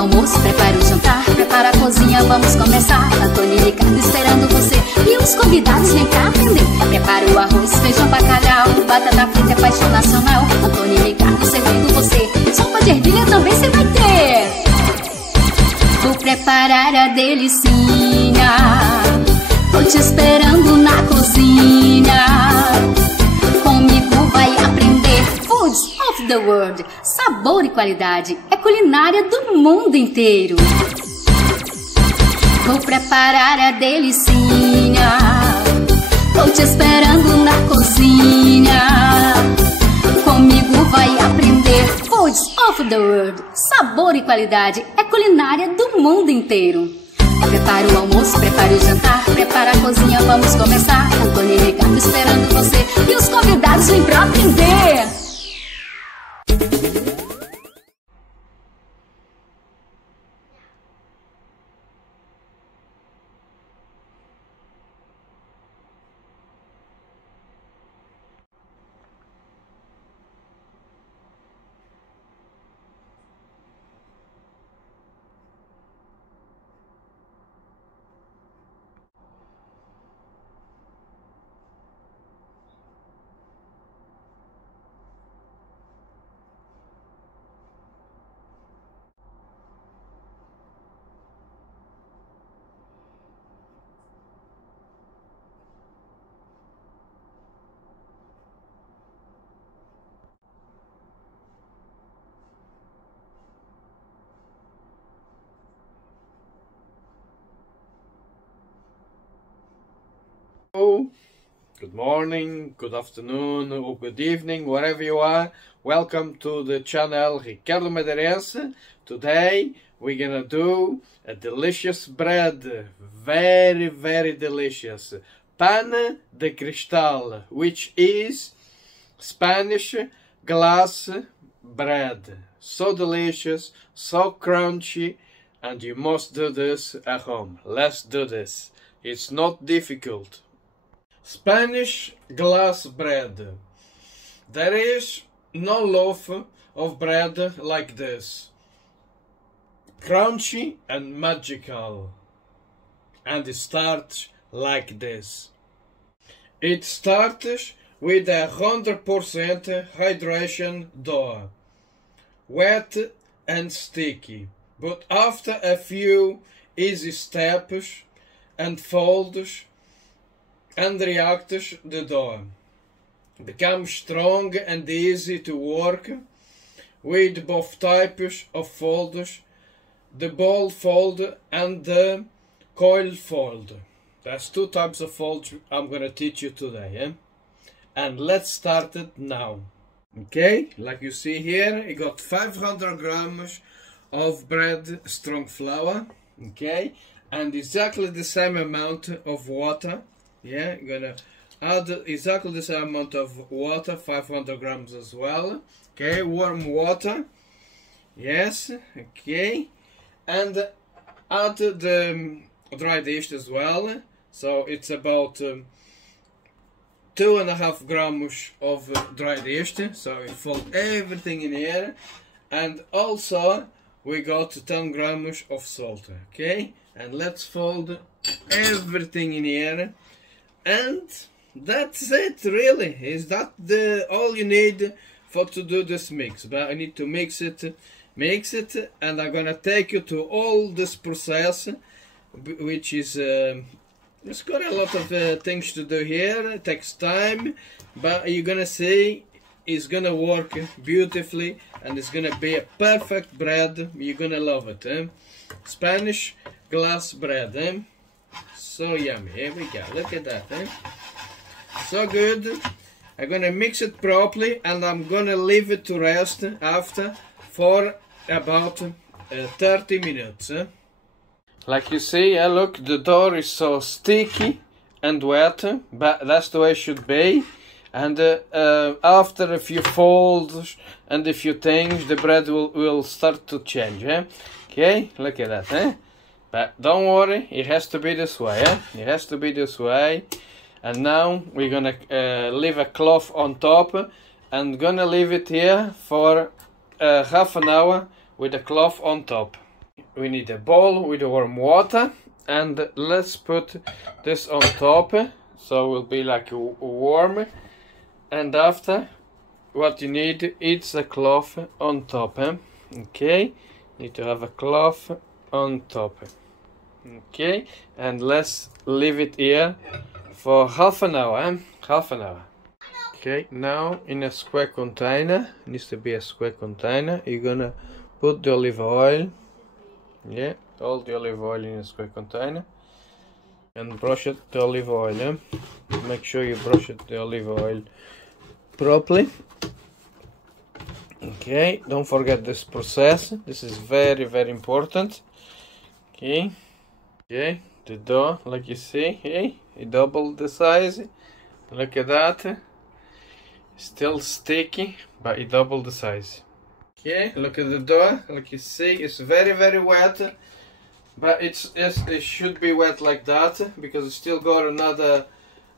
almoço, prepare o jantar, prepara a cozinha, vamos começar. Antônio e Ricardo esperando você e os convidados vem cá aprender. Prepara o arroz, feijão, bacalhau, batata frita é paixão nacional. Antônio e Ricardo servindo você, sopa de ervilha também você vai ter. Vou preparar a delicinha, tô te esperando na cozinha. Comigo vai aprender Foods of the World. Sabor e qualidade é culinária do mundo inteiro. Vou preparar a delicinha, tô te esperando na cozinha. Comigo vai aprender Foods of the World. Sabor e qualidade é culinária do mundo inteiro. Prepara o almoço, prepare o jantar, prepara a cozinha, vamos começar. Antônio e Ricardo esperando você e os convidados vêm pra aprender. Good morning, good afternoon, or good evening, wherever you are. Welcome to the channel Ricardo Madeirense. Today we're gonna do a delicious bread, very delicious. Pan de Cristal, which is Spanish glass bread. So delicious, so crunchy, and you must do this at home. Let's do this. It's not difficult. Spanish glass bread. There is no loaf of bread like this. Crunchy and magical. And it starts like this. It starts with 100% hydration dough. Wet and sticky. But after a few easy steps and folds and reacts, the dough becomes strong and easy to work with both types of folds, the ball fold and the coil fold. That's two types of folds I'm going to teach you today. And let's start it now. Okay, like you see here, I got 500 grams of bread strong flour. Okay, and exactly the same amount of water. Yeah, I'm gonna add exactly the same amount of water, 500 grams as well. Okay, warm water. Yes, okay. And add the dried yeast as well. So it's about 2.5 grams of dried yeast. So we fold everything in here. And also we got 10 grams of salt. Okay, and let's fold everything in here. And that's it, really. Is that all you need for to do this mix? But I need to mix it, and I'm gonna take you to all this process, which is it's got a lot of things to do here. It takes time, but you're gonna see it's gonna work beautifully, and it's gonna be a perfect bread. You're gonna love it. Spanish glass bread. So yummy. Here we go. Look at that. So good. I'm gonna mix it properly, and I'm gonna leave it to rest after for about 30 minutes. Like you see, look, the dough is so sticky and wet, but that's the way it should be. And after a few folds and a few things, the bread will start to change. Okay, look at that. But don't worry, it has to be this way. It has to be this way. And now we're gonna leave a cloth on top, and gonna leave it here for half an hour with a cloth on top. We need a bowl with warm water, and let's put this on top, so it will be like warm. And after, what you need is a cloth on top. Okay, need to have a cloth on top. Okay, and let's leave it here for half an hour. Okay, now in a square container, needs to be a square container, you're gonna put the olive oil. Yeah, all the olive oil in a square container, and brush it the olive oil. Make sure you brush it the olive oil properly. Okay, don't forget this process. This is very, very important. Okay, the dough, like you see, hey, it doubled the size. Look at that. Still sticky, but it doubled the size. Okay, look at the dough. Like you see, it's very, very wet, but it should be wet like that because it's still got another,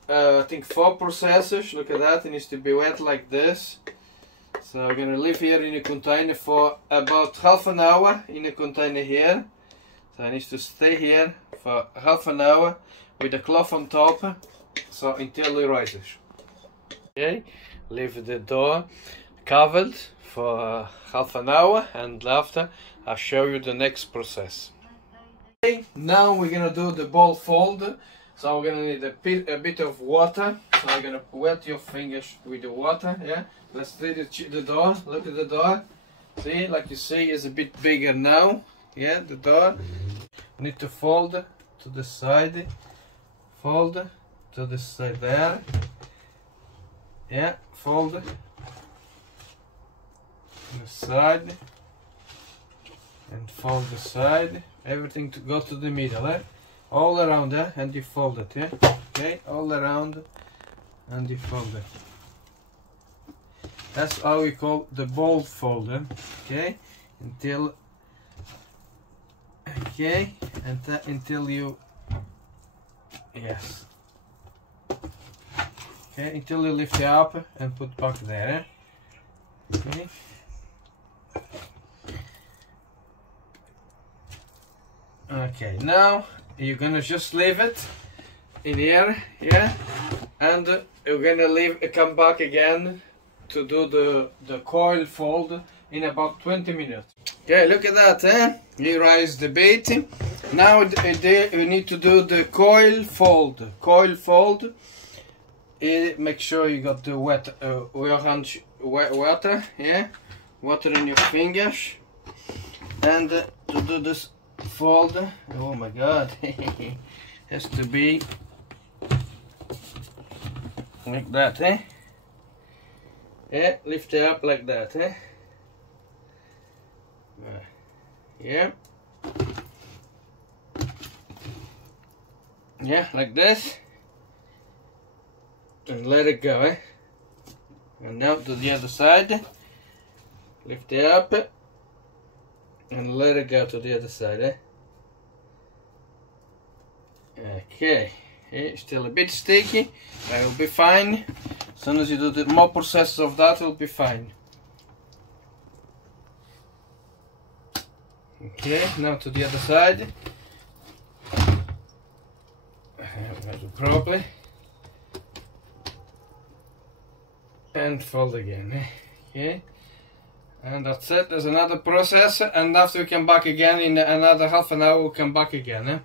I think 4 processes. Look at that. It needs to be wet like this. So I'm gonna leave here in a container for about half an hour in a container here. So I need to stay here for half an hour with the cloth on top, so until it rises. Okay, leave the dough covered for half an hour, and after I'll show you the next process. Okay, now we're gonna do the ball fold. So we're gonna need a bit of water. So I'm gonna wet your fingers with the water. Yeah, let's do the dough. Look at the dough. See, like you see, it's a bit bigger now. Yeah, the dough. Need to fold to the side. Fold to the side there. Yeah, fold to the side, and fold the side. Everything to go to the middle, all around there, and you fold it. Yeah, okay, all around, and you fold it. That's how we call the ball folder. Okay, until until you, yes. Okay, until you lift it up and put back there. Okay. Okay, now you're gonna just leave it in here, yeah, and you're gonna come back again to do the coil fold in about 20 minutes. Okay, look at that, you raise the bait. Now we need to do the coil fold. Make sure you got the water, yeah, water in your fingers, and to do this fold, oh my god, has to be like that, yeah, lift it up like that, yeah, like this, and let it go, and now to the other side, lift it up and let it go to the other side, Okay, it's still a bit sticky, but it will be fine. As soon as you do the more processes of that, it will be fine. Okay, now to the other side. Do properly. And fold again. Okay. And that's it. There's another process, and after we come back again in another half an hour, we'll come back again.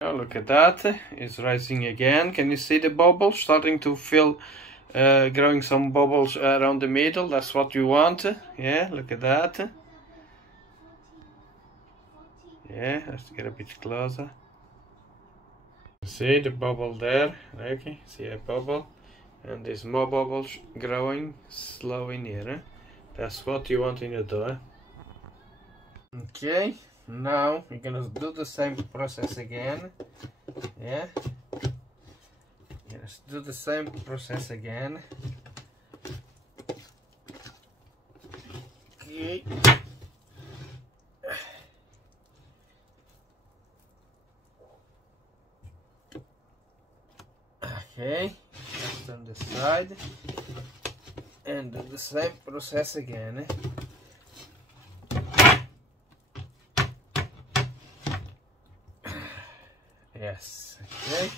Now look at that. It's rising again. Can you see the bubbles starting to fill, growing some bubbles around the middle? That's what you want. Yeah, look at that. Yeah, let's get a bit closer. See the bubble there? Okay, see a bubble, and there's more bubbles growing slow in here. That's what you want in your dough. Okay, now we're gonna do the same process again. Yeah, let's do the same process again. Okay. Okay, just on this side, and do the same process again. Yes. Okay.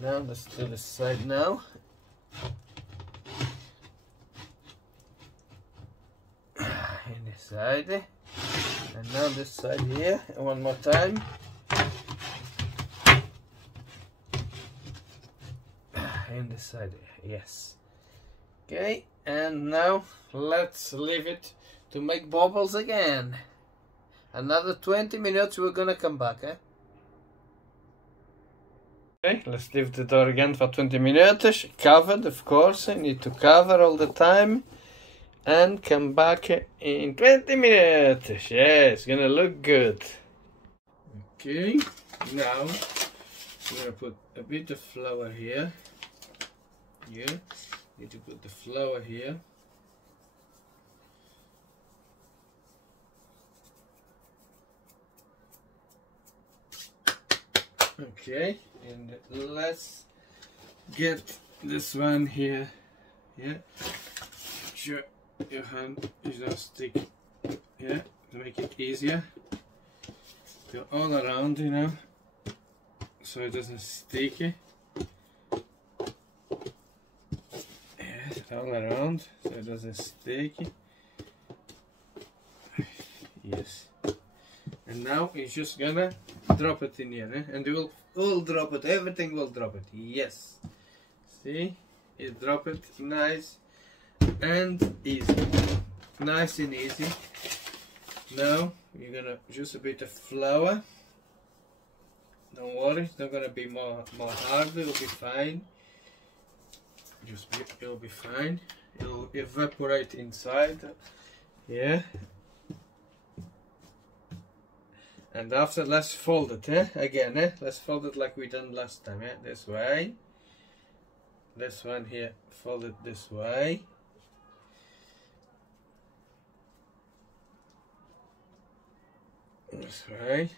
Now let's do this side now. In this side, and now this side here. One more time. In this side, yes. Okay, and now let's leave it to make bubbles again. Another 20 minutes. We're gonna come back, eh? Okay, let's leave the door again for 20 minutes. Covered, of course. I need to cover all the time. And come back in 20 minutes. Yes, gonna look good. Okay, now I'm gonna put a bit of flour here. Here, need to put the flour here. Okay, and let's get this one here. Yeah, sure your hand is not stick. Yeah, to make it easier. Go all around, you know, so it doesn't stick. All around so it doesn't stick. Yes, and now it's just gonna drop it in here, eh? And it will all drop it, everything will drop it. Yes, see, it drop it nice and easy, nice and easy. Now you're gonna use a bit of flour. Don't worry, it's not gonna be more hard, it'll be fine. It'll be fine. It'll evaporate inside. Yeah. And after, let's fold it, eh? Again, eh? Let's fold it like we done last time, eh? This way. This one here, fold it this way. This way.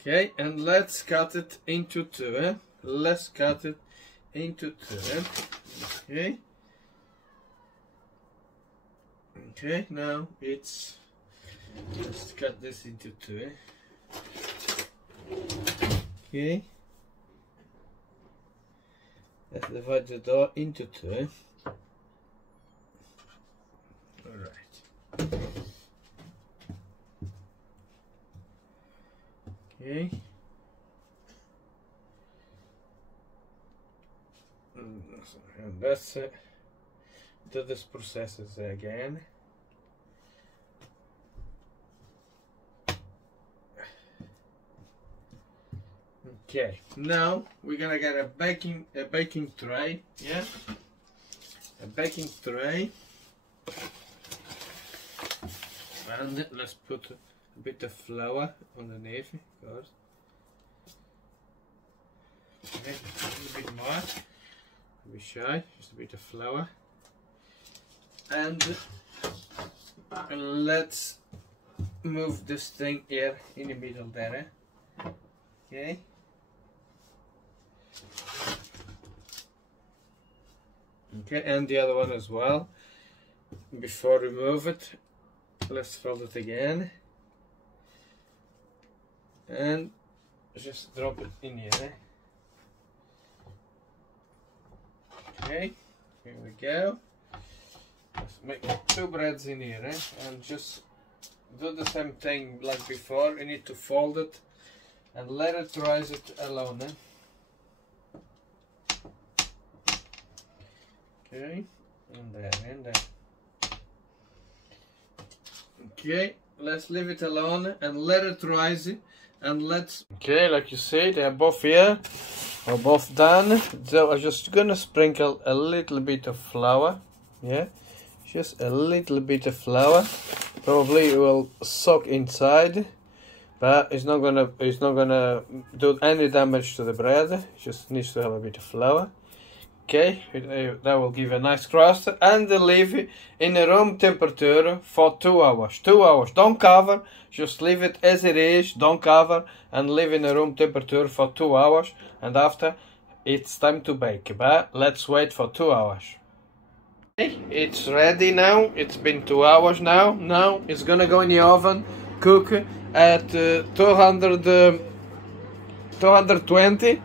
Okay, and let's cut it into two, eh? Let's cut it into two. Okay. Okay, now let's cut this into two. Okay. Let's divide the dough into two. Alright. Okay. And let's do this process again. Okay, now we're gonna get a baking tray. Yeah, a baking tray, and let's put a bit of flour underneath, of course. Okay, a little bit more. Be shy, just a bit of flour, and let's move this thing here in the middle there. Okay. Okay, and the other one as well. Before we move it, let's fold it again and just drop it in here. Okay, here we go. Let's make two breads in here, and just do the same thing like before. You need to fold it and let it rise it alone. Okay, and there. Okay, let's leave it alone and let it rise, and let's. Okay, like you see, they are both here. Are both done. So I'm just gonna sprinkle a little bit of flour. Yeah, just a little bit of flour. Probably it will soak inside, but it's not gonna do any damage to the bread. It just needs to have a bit of flour. Okay, that will give a nice crust, and leave it in a room temperature for 2 hours. 2 hours. Don't cover. Just leave it as it is. Don't cover, and leave in a room temperature for 2 hours. And after, it's time to bake. But let's wait for 2 hours. Okay, it's ready now. It's been 2 hours now. Now it's gonna go in the oven, cook at 200 220.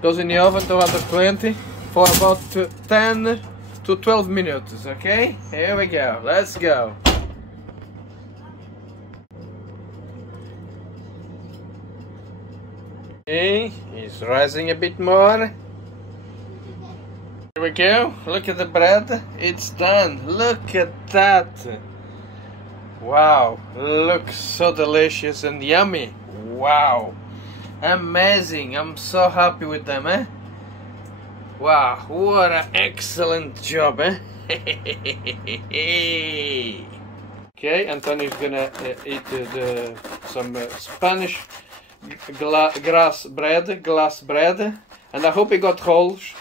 Goes in the oven 220 for about 10 to 12 minutes. Okay, here we go. Let's go. Okay, he's rising a bit more. Here we go. Look at the bread. It's done. Look at that. Wow, looks so delicious and yummy. Wow, amazing. I'm so happy with them, eh? Wow, what an excellent job, eh? Okay, Antonio's gonna eat some Spanish glass bread, and I hope he got holes.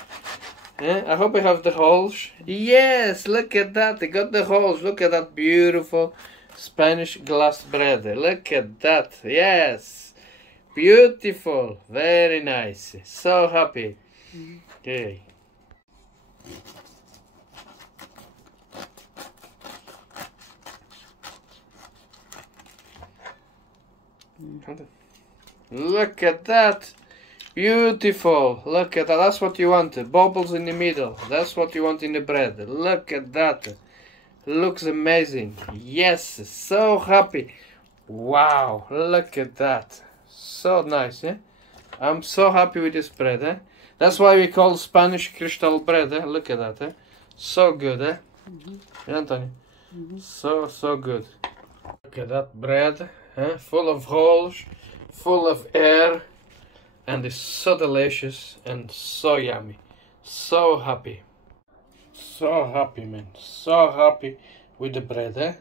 I hope we have the holes. Yes, look at that. They got the holes. Look at that beautiful Spanish glass bread. Look at that. Yes. Beautiful. Very nice. So happy. Okay. Look at that. Beautiful. Look at that. That's what you want. Bubbles in the middle. That's what you want in the bread. Look at that. Looks amazing. Yes. So happy. Wow. Look at that. So nice, eh? I'm so happy with this bread, eh? That's why we call Spanish crystal bread, eh? Look at that, eh? So good, eh? Yeah, Antonio? So good. Look at that bread, eh? Full of holes, full of air. And it's so delicious and so yummy. So happy. So happy, man. So happy with the bread, eh?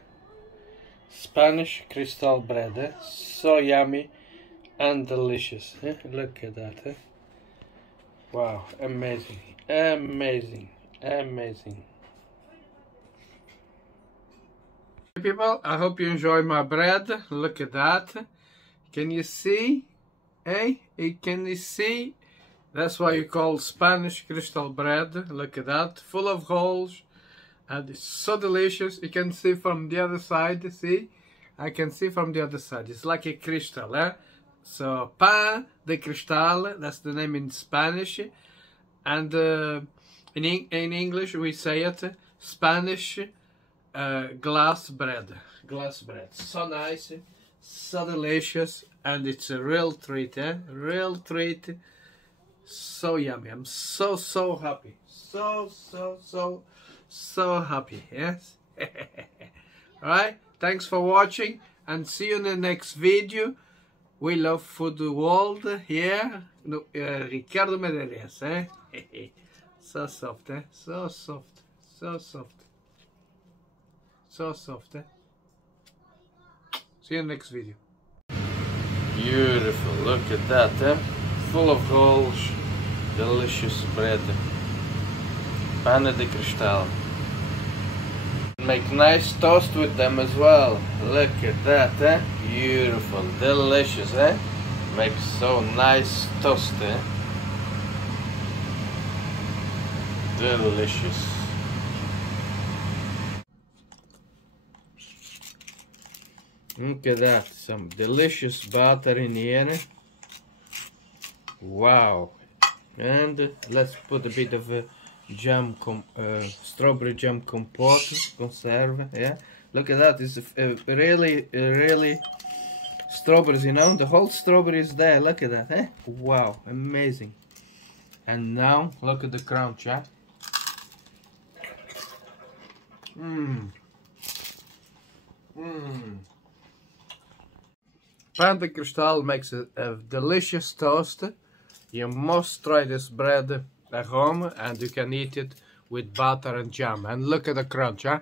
Spanish crystal bread, eh? So yummy and delicious, eh? Look at that, eh? Wow, amazing. Amazing. Amazing. People, I hope you enjoy my bread. Look at that. Can you see? Hey, can you see? That's why you call Spanish crystal bread. Look at that, full of holes, and it's so delicious. You can see from the other side. See, I can see from the other side. It's like a crystal, eh? So Pan de Cristal, that's the name in Spanish, and in English we say it Spanish glass bread. Glass bread. So nice, so delicious. And it's a real treat, eh? Real treat. So yummy. I'm so happy. So happy. Yes. Alright. Thanks for watching and see you in the next video. We love food world here. Ricardo Madeirense, eh? So soft, eh? So soft. So soft. So soft, eh? See you in the next video. Beautiful, look at that, eh? Full of holes, delicious bread. Pan de Cristal. Make nice toast with them as well. Look at that, eh? Beautiful, delicious, eh? Make so nice toast, eh? Delicious. Look at that, some delicious butter in here. Wow. And let's put a bit of jam, strawberry jam compote, conserve, yeah. Look at that, it's really strawberries, you know, the whole strawberry is there. Look at that, eh? Wow, amazing. And now, look at the crunch, yeah. Pan de Cristal makes a delicious toast. You must try this bread at home, and you can eat it with butter and jam. And look at the crunch, huh?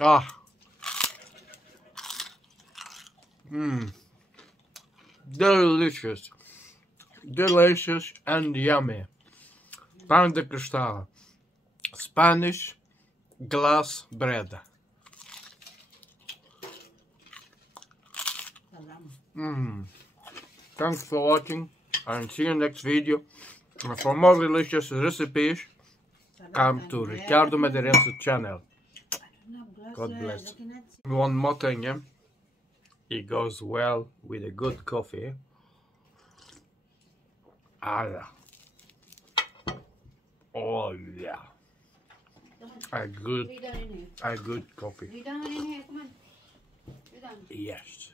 Ah. Delicious. Delicious and yummy. Pan de Cristal. Spanish glass bread. Thanks for watching and see you next video. And for more delicious recipes, come to Ricardo Madeirense channel. God bless. One more thing, yeah? It goes well with a good coffee. Oh yeah. A good coffee. Yes.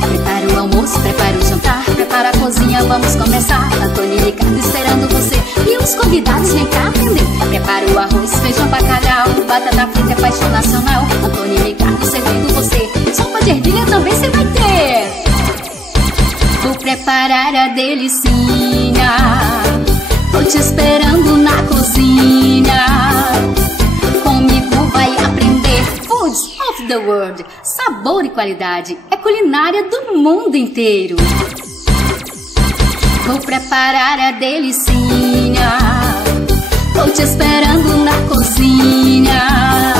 Prepara o almoço, prepara o jantar, prepara a cozinha, vamos começar. Antônio e Ricardo esperando você e os convidados vem cá aprender. Prepara o arroz, feijão, bacalhau, batata frita é paixão nacional. Antônio e Ricardo servindo você, sopa de ervilha também você vai ter. Vou preparar a delicinha, tô te esperando na cozinha. Comigo vai aprender foods of the world. Sabor e qualidade é culinária do mundo inteiro. Vou preparar a delicinha, tô te esperando na cozinha.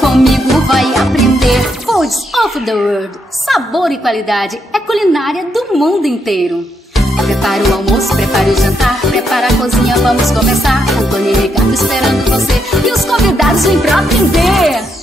Comigo vai aprender foods of the world. Sabor e qualidade é culinária do mundo inteiro. Prepara o almoço, prepara o jantar, prepara a cozinha, vamos começar. Antônio e Ricardo esperando você e os convidados vêm pra aprender.